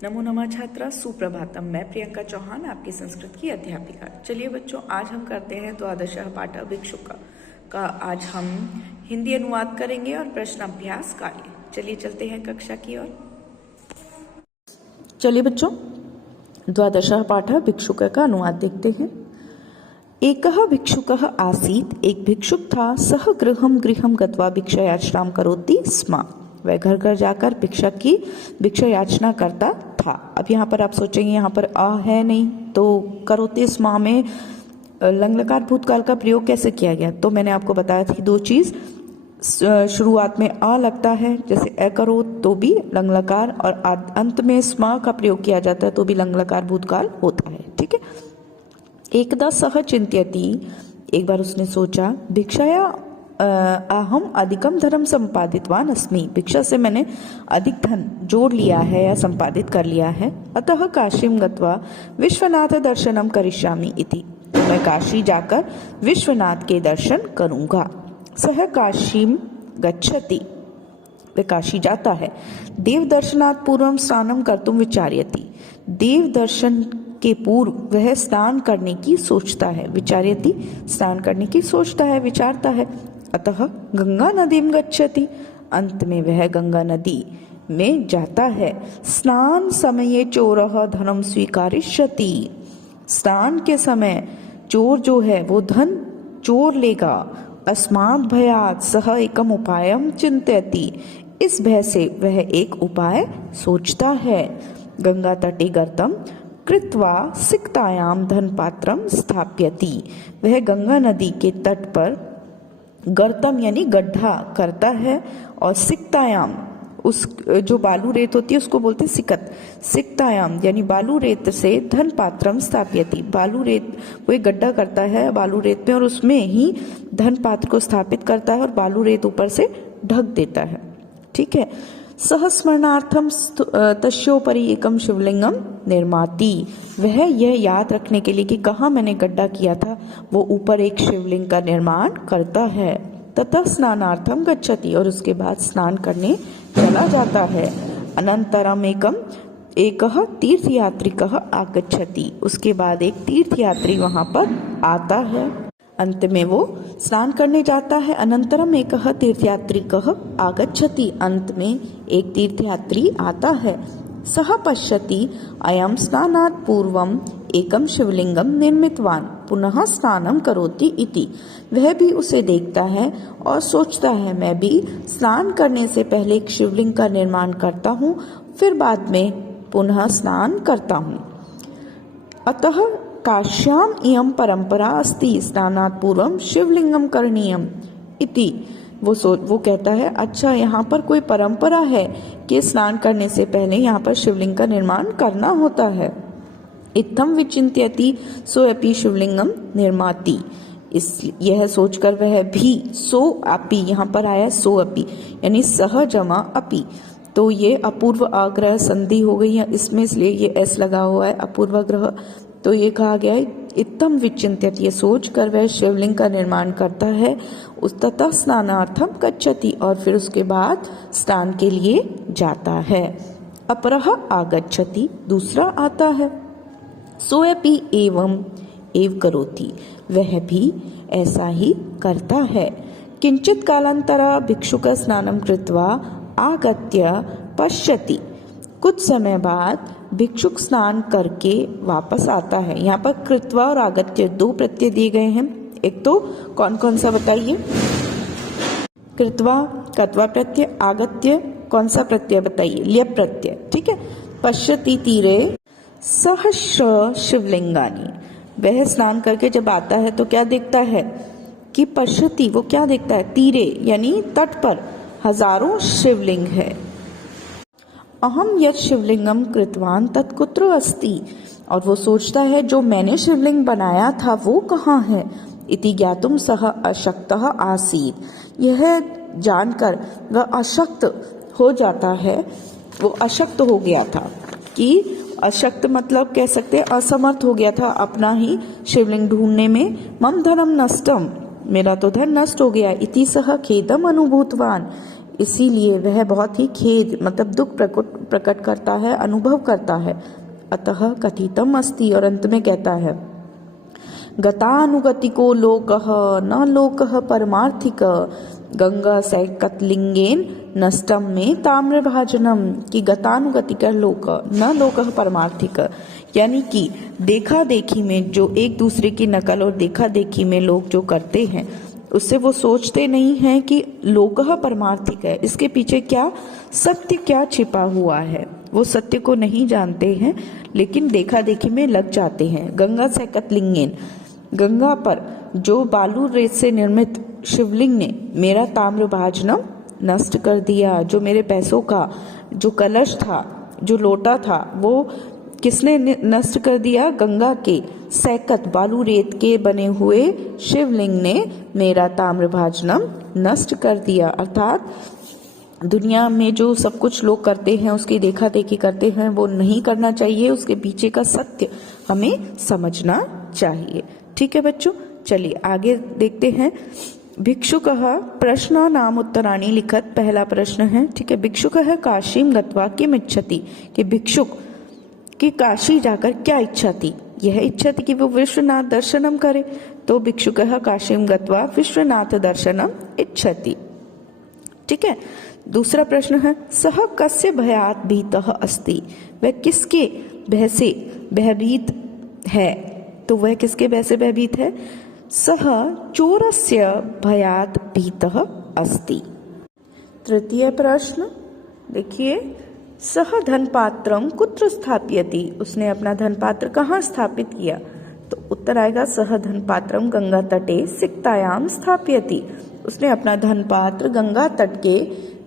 नमो नमः छात्रा, सुप्रभातम। मैं प्रियंका चौहान, आपकी संस्कृत की अध्यापिका। चलिए बच्चों, आज हम करते हैं द्वादशः पाठः भिक्षुक का आज हम हिंदी अनुवाद करेंगे और प्रश्न अभ्यास कार्य। चलिए चलते हैं कक्षा की ओर। चलिए बच्चों, द्वादशः पाठः भिक्षुक का अनुवाद देखते हैं। एकः भिक्षुकः आसीत्, एक भिक्षुक था। सह गृहं गृहं गत्वा भिक्षायाचनां करोति स्म, वह घर घर जाकर भिक्षा याचना करता था। अब यहाँ पर आप सोचेंगे यहाँ पर आ है नहीं, तो करोति स्म में लंगलकार भूतकाल का प्रयोग कैसे किया गया? तो मैंने आपको बताया थी दो चीज। शुरुआत में आ लगता है, जैसे अकरो तो भी लंगलकार, और अंत में स्म का प्रयोग किया जाता है तो भी लंगलकार भूतकाल होता है। ठीक है। एकदा सह चिंत्यति, एक बार उसने सोचा, भिक्षाया अहम अधिकम धर्म संपादितवान अस्मि, भिक्षा से मैंने अधिक धन जोड़ लिया है या संपादित कर लिया है। अतः काशीम गत्वा विश्वनाथ दर्शनम करिष्यामि इति, तो मैं काशी जाकर विश्वनाथ के दर्शन करूंगा। सह काशीम गच्छति, वह काशी जाता है। देव दर्शनात् पूर्वम स्नानम कर्तुम विचार्यति, देव दर्शन के पूर्व वह स्नान करने की सोचता है। विचार्यति, स्नान करने की सोचता है, विचारता है। अतः गंगा नदीम गच्छति, अंत में वह गंगा नदी में जाता है। स्नान समये चोरः धनम स्वीकारिष्यति, स्नान के समय चोर जो है वो धन चोर लेगा। अस्मात् भयात् सह एकम उपायम चिंतयति, इस भय से वह एक उपाय सोचता है। गंगा तटे गर्तम कृत्वा सिक्तायाम धन पात्रम स्थाप्यति, वह गंगा नदी के तट पर गर्तम यानी गड्ढा करता है, और सिक्तायाम, उस जो बालू रेत होती है उसको बोलते हैं सिकत। सिक्तायाम यानी बालू रेत से धन पात्रम स्थाप्यति, बालू रेत वो एक गड्ढा करता है बालू रेत में और उसमें ही धन पात्र को स्थापित करता है और बालू रेत ऊपर से ढक देता है। ठीक है। सहस्मरणार्थम तस्योपरि एकम शिवलिंगम निर्माति, वह यह याद रखने के लिए कि कहाँ मैंने गड्ढा किया था, वो ऊपर एक शिवलिंग का निर्माण करता है। ततः स्नानार्थम गच्छति, और उसके बाद स्नान करने चला जाता है। अनंतरम एकः तीर्थयात्रिकः आगच्छति, उसके बाद एक तीर्थयात्री वहां पर आता है। अंत में वो स्नान करने जाता है। अनंतरम एकः तीर्थयात्रिकः आगच्छति, अंत में एक तीर्थयात्री आता है। सह पश्यति अयम स्नानात् पूर्वम एकम शिवलिंगम निर्मितवान पुनः स्नानम करोति इति, वह भी उसे देखता है और सोचता है मैं भी स्नान करने से पहले एक शिवलिंग का निर्माण करता हूँ, फिर बाद में पुनः स्नान करता हूँ। अतः काश्याम इयं परंपरा अस्ति स्नानात् पूर्वम शिवलिंगम करणीयम इति, वो कहता है अच्छा यहाँ पर कोई परंपरा है कि स्नान करने से पहले यहाँ पर शिवलिंग का निर्माण करना होता है। इत्थम विचिंत्यति सोऽपि शिवलिंगम निर्माति, इस यह सोचकर वह भी सो अपि, यहाँ पर आया सो अपि यानी सह जमा अपि, तो ये अपूर्व आग्रह संधि हो गई है इसमें, इसलिए ये एस लगा हुआ है अपूर्वाग्रह। तो ये कहा गया है इत्थम विचिंत्यति, ये सोच कर वह शिवलिंग का निर्माण करता है। उस ततः स्नानार्थम गच्छति, और फिर उसके बाद स्नान के लिए जाता है। अपरः आगच्छति, दूसरा आता है। सोऽपि एवं एव करोति, वह भी ऐसा ही करता है। किंचित कालांतरा भिक्षुक स्नानम कृत्वा आगत्य पश्यति, कुछ समय बाद भिक्षुक स्नान करके वापस आता है। यहाँ पर कृत्वा और आगत्य दो प्रत्यय दिए गए हैं। एक तो कौन कौन सा बताइए? कृत्वा कत्वा प्रत्यय, आगत्य कौन सा प्रत्यय बताइए? ल्यप प्रत्यय। ठीक है। पश्यति तीरे सहस्र शिवलिंगानी, वह स्नान करके जब आता है तो क्या देखता है कि पश्यति, वो क्या देखता है? तीरे यानी तट पर हजारों शिवलिंग है। अहम यत् शिवलिंगम कृतवान तत्कुत्र अस्ति, और वो सोचता है जो मैंने शिवलिंग बनाया था वो कहाँ है। इति ज्ञातुम सह अशक्तः आसीत्, यह जानकर वह अशक्त हो जाता है, वो अशक्त हो गया था। कि अशक्त मतलब कह सकते हैं असमर्थ हो गया था अपना ही शिवलिंग ढूंढने में। मम धनम नष्टम, मेरा तो धन नष्ट हो गया। इति सह खेदम अनुभूतवान, इसीलिए वह बहुत ही खेद मतलब दुख प्रकट करता है, अनुभव करता है। अतः कथितम अस्ति, और अंत में कहता है गतानुगतिको लोकः न लोकः परमार्थिक गंगा सैकतलिंगेन नष्टम में ताम्रभाजनम, कि गतानुगतिक लोक न लोकः परमार्थिक, यानी कि देखा देखी में जो एक दूसरे की नकल और देखा देखी में लोग जो करते हैं उससे वो सोचते नहीं हैं कि लोकः परमार्थिक है, इसके पीछे क्या सत्य क्या छिपा हुआ है, वो सत्य को नहीं जानते हैं लेकिन देखा देखी में लग जाते हैं। गंगा सैकतलिंगेन, गंगा पर जो बालू रेत से निर्मित शिवलिंग ने मेरा ताम्रभाजनम नष्ट कर दिया, जो मेरे पैसों का जो कलश था, जो लोटा था, वो किसने नष्ट कर दिया? गंगा के सैकत बालू रेत के बने हुए शिवलिंग ने मेरा ताम्रभाजनम नष्ट कर दिया। अर्थात दुनिया में जो सब कुछ लोग करते हैं, उसकी देखा देखी करते हैं, वो नहीं करना चाहिए, उसके पीछे का सत्य हमें समझना चाहिए। ठीक है बच्चों, चलिए आगे देखते हैं। भिक्षुकः प्रश्न नाम उत्तराणि लिखत, पहला प्रश्न है, ठीक है, भिक्षुकः काशीम गत्वा किम इच्छति, कि भिक्षुक कि काशी जाकर क्या इच्छा थी? यह इच्छा थी कि वो विश्वनाथ दर्शनम करे, तो भिक्षुकः काशीम गत्वा विश्वनाथ दर्शनम इच्छति। ठीक है, दूसरा प्रश्न है सह कस्य भयात् भीतः अस्ति, वह किसके भय से भयभीत है? तो वह किसके भय से भयभीत है? सह चोरस्य भयात् भीतः अस्ति। तृतीय प्रश्न देखिए, सह धनपात्रम कुत्र स्थापयति, उसने अपना धनपात्र कहाँ स्थापित किया? तो उत्तर आएगा सह धनपात्रम गंगा तटे सिक्तायाम स्थापयति, उसने अपना धनपात्र गंगा तट के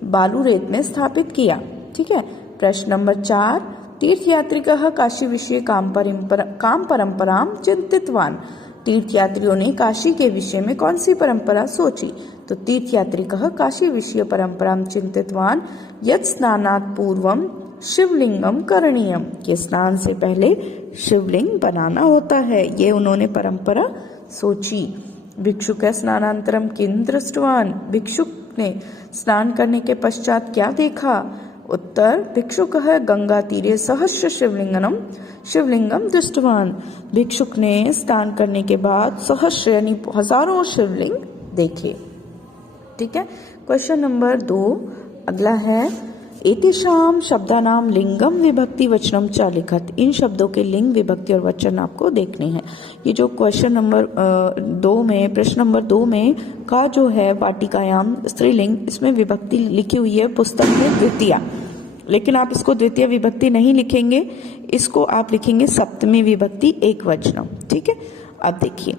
बालू रेत में स्थापित किया। ठीक है, प्रश्न नंबर 4, तीर्थयात्रिकः काशी विषय काम परंपराम चिंतितवान, तीर्थयात्रियों ने काशी के विषय में कौन सी परंपरा सोची? तो तीर्थयात्रिकः काशी विषय परंपराम चिंतितवान यत् स्नानात् पूर्वम शिवलिंगम करणीयम, के स्नान से पहले शिवलिंग बनाना होता है, ये उन्होंने परंपरा सोची। भिक्षुक स्नानांतरम किं दृष्टवान, भिक्षुक ने स्नान करने के पश्चात क्या देखा? उत्तर भिक्षुकः गंगा तीरे सहस्र शिवलिंगम दृष्टवान, भिक्षुक ने स्नान करने के बाद सहस्र यानी हजारों शिवलिंग देखे। ठीक है, क्वेश्चन नंबर 2 अगला है, एतेषां शब्दानां लिंगम विभक्ति वचनम च लिखत, इन शब्दों के लिंग विभक्ति और वचन आपको देखने हैं। ये जो क्वेश्चन नंबर 2 में, प्रश्न नंबर 2 में का जो है वाटिकायाम स्त्रीलिंग, इसमें विभक्ति लिखी हुई है पुस्तक में द्वितीया, लेकिन आप इसको द्वितीय विभक्ति नहीं लिखेंगे, इसको आप लिखेंगे सप्तमी विभक्ति एक वचनम। ठीक है, अब देखिए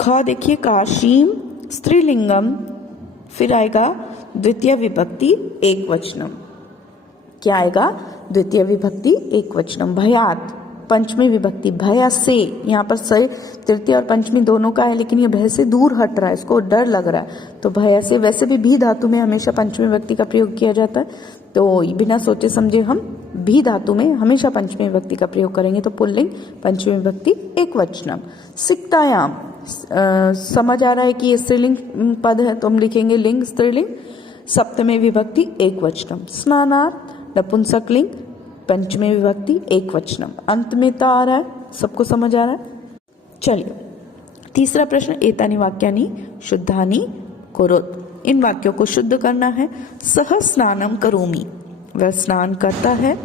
ख देखिए, काशीम स्त्रीलिंगम, फिर आएगा द्वितीय विभक्ति एक वचनम, क्या आएगा? द्वितीय विभक्ति एक वचनम। भयात पंचमी विभक्ति, भय से, यहाँ पर से तृतीय और पंचमी दोनों का है, लेकिन ये भय से दूर हट रहा है, इसको डर लग रहा है, तो भय से, वैसे भी धातु में हमेशा पंचमी विभक्ति का प्रयोग किया जाता है, तो बिना सोचे समझे हम भी धातु में हमेशा पंचमी विभक्ति का प्रयोग करेंगे, तो पुल्लिंग पंचमी विभक्ति एक वचनम। सिक्तायाम, समझ आ रहा है कि ये स्त्रीलिंग पद है, तो हम लिखेंगे लिंग स्त्रीलिंग, सप्तमी विभक्ति एक वचनम। स्नानार्थ नपुंसकलिंग, पंचमी विभक्ति एक वचनम। अंत में ता आ रहा है, सबको समझ आ रहा है? चलिए तीसरा प्रश्न, एतानि वाक्यानि शुद्धानि कुरुत, इन वाक्यों को शुद्ध करना है। सह स्नानम करोमि, वह स्नान करता है,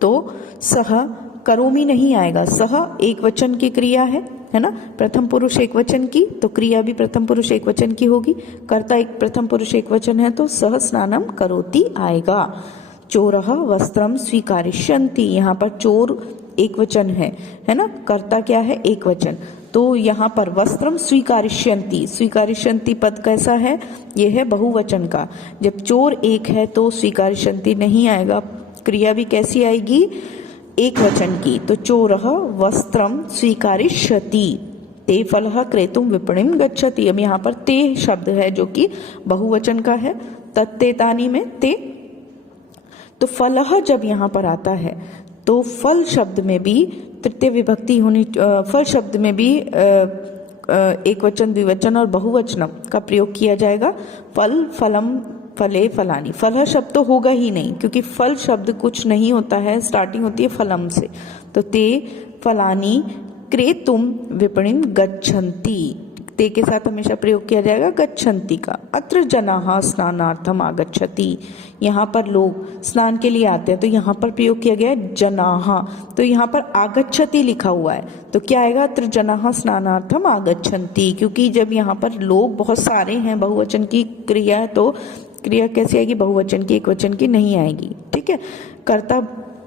तो सह करोमि नहीं आएगा, सह एक वचन की क्रिया है ना, प्रथम पुरुष एक वचन की, तो क्रिया भी प्रथम पुरुष एक वचन की होगी, कर्ता एक प्रथम पुरुष एक वचन है, तो सह स्नानम करोति आएगा। चोरः वस्त्रम स्वीकारिष्यन्ति, यहाँ पर चोर एक वचन है ना, कर्ता क्या है? एक वचन, तो यहाँ पर वस्त्रम स्वीकारिष्यन्ति, स्वीकारिष्यन्ति पद कैसा है? ये है बहुवचन का, जब चोर एक है तो स्वीकारिष्यन्ति नहीं आएगा, क्रिया भी कैसी आएगी? एक वचन की, तो चोरः वस्त्रम स्वीकारिष्यति, ते फलः क्रेतुम विपणिम गच्छति, अब यहाँ पर ते शब्द है जो कि बहुवचन का है, तत्ते तानी में ते, तो फलः जब यहाँ पर आता है तो फल शब्द में भी तृतीय विभक्ति होनी, फल शब्द में भी एक वचन, द्विवचन और बहुवचन का प्रयोग किया जाएगा। फल, फलम, फले, फलानी। फल शब्द तो होगा ही नहीं, क्योंकि फल शब्द कुछ नहीं होता है, स्टार्टिंग होती है फलम से। तो ते फलानी क्रेतुम विपणिम गच्छन्ति, ते के साथ हमेशा प्रयोग किया जाएगा गच्छन्ति का। अत्र जनाः स्नानार्थम आगच्छति, यहाँ पर लोग स्नान के लिए आते हैं, तो यहाँ पर प्रयोग किया गया है जनाः। तो यहाँ पर आगच्छति लिखा हुआ है, तो क्या आएगा? अत्र जनाः स्नानार्थम आगच्छन्ति, क्योंकि जब यहाँ पर लोग बहुत सारे हैं, बहुवचन की क्रिया है, तो क्रिया कैसी आएगी? बहुवचन की, एक वचन की नहीं आएगी। ठीक है, कर्ता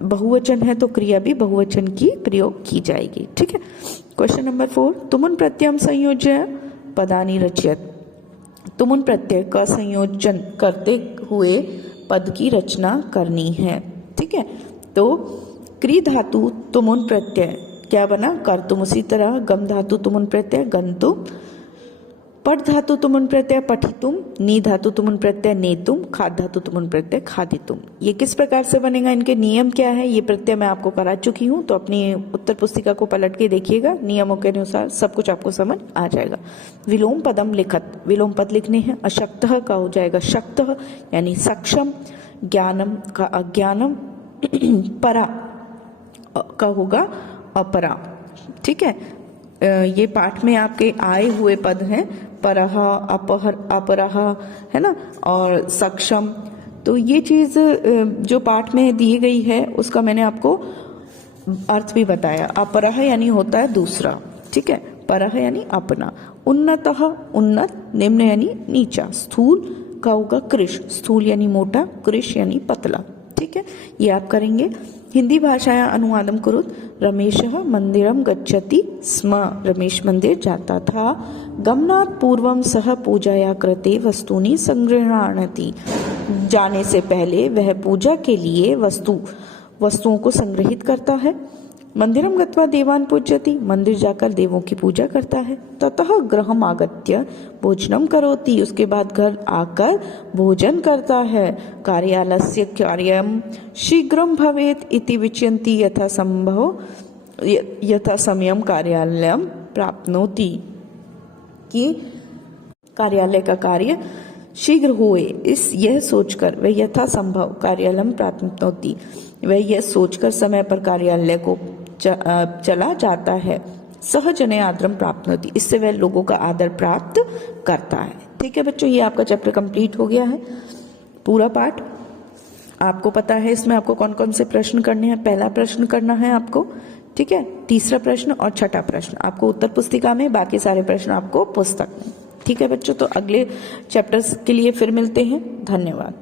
बहुवचन है तो क्रिया भी बहुवचन की प्रयोग की जाएगी। ठीक है। क्वेश्चन नंबर 4, तुमुन प्रत्ययम संयोज्य पदानि रचयत। तुमुन प्रत्यय का संयोजन करते हुए पद की रचना करनी है। ठीक है, तो क्री धातु तुमुन प्रत्यय क्या बना? कर्तुम। उसी तरह गम धातु तुमुन प्रत्यय गंतुम, पठ धातु तुमुन प्रत्यय पठितुम, नी धातु तुमुन प्रत्यय नेतुम, खाद धातु तुमुन प्रत्यय खादितुम। ये किस प्रकार से बनेगा, इनके नियम क्या है, ये प्रत्यय मैं आपको करा चुकी हूँ, तो अपनी उत्तर पुस्तिका को पलट के देखिएगा, नियमों के अनुसार सब कुछ आपको समझ आ जाएगा। विलोम पदम लिखत, विलोम पद लिखने हैं। अशक्तः का हो जाएगा शक्तः, यानी सक्षम। ज्ञानम का अज्ञानम, परा का होगा अपरा। ठीक है, ये पाठ में आपके आए हुए पद हैं, परह, अपहर, अपरह, है ना, और सक्षम। तो ये चीज जो पाठ में दी गई है उसका मैंने आपको अर्थ भी बताया। अपरह यानी होता है दूसरा। ठीक है, परह यानी अपना। उन्नतः, उन्नत, निम्न यानी नीचा। स्थूल का होगा कृश, स्थूल यानी मोटा, कृश यानी पतला। ठीक है, ये आप करेंगे। हिंदी भाषाया अनुवादम कुरुत। रमेशः मंदिरम गच्छति स्म, रमेश मंदिर जाता था। गमनात् पूर्वम सह पूजाया कृते वस्तूनि संगृह्णाति, जाने से पहले वह पूजा के लिए वस्तुओं को संग्रहित करता है। मंदिरम गत्वा देवान पूज्यति, मंदिर जाकर देवों की पूजा करता है। ततः गृहम आगत्य भोजनम करोति, उसके बाद घर आकर भोजन करता है। कार्यालयस्य कार्यम शीघ्रम भवेत् इति विचिन्ति यथा समयम कार्यालयम प्राप्नोति, कि कार्यालय का कार्य शीघ्र हुए, यह सोचकर वह यथा संभव कार्यालय प्राप्नोति, वह यह सोचकर समय पर कार्यालय को चला जाता है। सहजने आदरम प्राप्नोति, इससे वह लोगों का आदर प्राप्त करता है। ठीक है बच्चों, ये आपका चैप्टर कंप्लीट हो गया है, पूरा पाठ आपको पता है। इसमें आपको कौन कौन से प्रश्न करने हैं? पहला प्रश्न करना है आपको, ठीक है, तीसरा प्रश्न और छठा प्रश्न आपको उत्तर पुस्तिका में, बाकी सारे प्रश्न आपको पुस्तक में। ठीक है बच्चों, तो अगले चैप्टर्स के लिए फिर मिलते हैं। धन्यवाद।